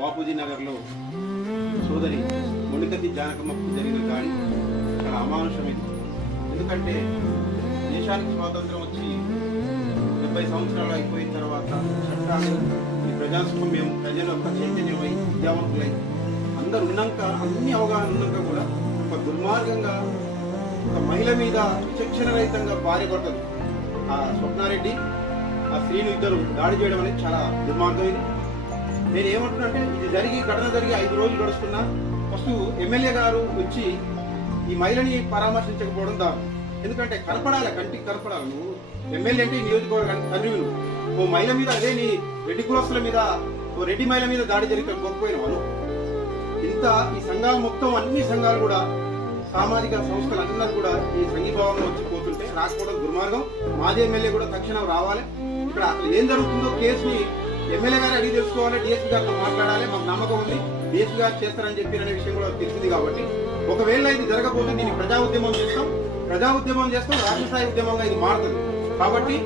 బాపూజీ నగర్లో సోదరి మొండికత్తి జానకమ్మకు జరిగిన దాడి చాలా అమానుషం ఇది. ఎందుకంటే దేశానికి స్వాతంత్రం వచ్చి 70 సంవత్సరాలు అయిపోయిన తర్వాత చట్టాలు ఈ ప్రజాస్వామ్యం ప్రజల యొక్క చైతన్యమై విద్యావంతులై అందరు ఉన్నాక అన్ని అవగాహన ఉన్నాక కూడా ఒక దుర్మార్గంగా ఒక మహిళ మీద విచక్షణ రహితంగా భార్య పడుతుంది ఆ స్వప్నారెడ్డి ఆ స్త్రీలు ఇద్దరు దాడి చేయడం అనేది చాలా దుర్మార్గం ఇది. నేను ఏమంటున్నానంటే ఇది ఘటన జరిగి 5 రోజులు గడుస్తున్నా ఫస్ట్ ఎమ్మెల్యే గారు వచ్చి ఈ మహిళని పరామర్శించకపోవడం దారుణం. ఎందుకంటే కనపడాలి, కంటికి కనపడాలి. నువ్వు ఎమ్మెల్యే అంటే నియోజకవర్గానికి తండ్రి నువ్వు ఓ మహిళ మీద అదే నీ రెడ్డి కులస్తుల మీద ఓ రెడ్డి మహిళ మీద దాడి జరిగితే గొప్పపోయిన వాళ్ళు ఇంత ఈ సంఘాలు మొత్తం అన్ని సంఘాలు కూడా సామాజిక సంస్థలు అందరూ కూడా ఈ సంఘీభావంలో వచ్చి పోతుంటే రాకపోవడం దుర్మార్గం. మాజీ ఎమ్మెల్యే కూడా తక్షణం రావాలి. ఇక్కడ అసలు ఏం జరుగుతుందో కేసుని ఎమ్మెల్యే గారు అడిగి తెలుసుకోవాలి, డిఎస్పీ గారితో మాట్లాడాలి. మాకు నమ్మకం ఉంది డిఎస్పీ గారు చేస్తారని చెప్పి అనే విషయం కూడా తెలిసింది. కాబట్టి ఒకవేళ ఇది జరగకపోతే దీన్ని ప్రజా ఉద్యమం చేస్తాం, రాష్ట్ర స్థాయి ఉద్యమంగా ఇది మారుతుంది. కాబట్టి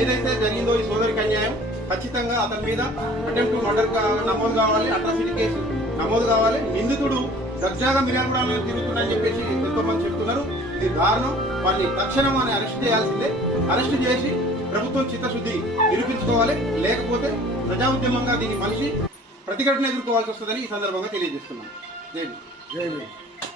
ఏదైతే జరిగిందో ఈ సోదరికి అన్యాయం ఖచ్చితంగా అతని మీద అటెంప్ట్ టు మర్డర్ నమోదు కావాలి, అట్రాసిటీ కేసు నమోదు కావాలి. నిందితుడు దర్జాగా మిర్యాలగూడలో తిరుగుతున్నాడని చెప్పేసి ఎంతో మంది చెప్తున్నారు. ఇది దారుణం. వారిని తక్షణం అని అరెస్ట్ చేయాల్సిందే. అరెస్ట్ చేసి ప్రభుత్వం చిత్తశుద్ధి నిరూపించుకోవాలి. లేకపోతే ప్రజా ఉద్యమంగా దీన్ని మనిషి ప్రతిఘటన ఎదుర్కోవాల్సి వస్తుందని ఈ సందర్భంగా తెలియజేస్తున్నాను. జై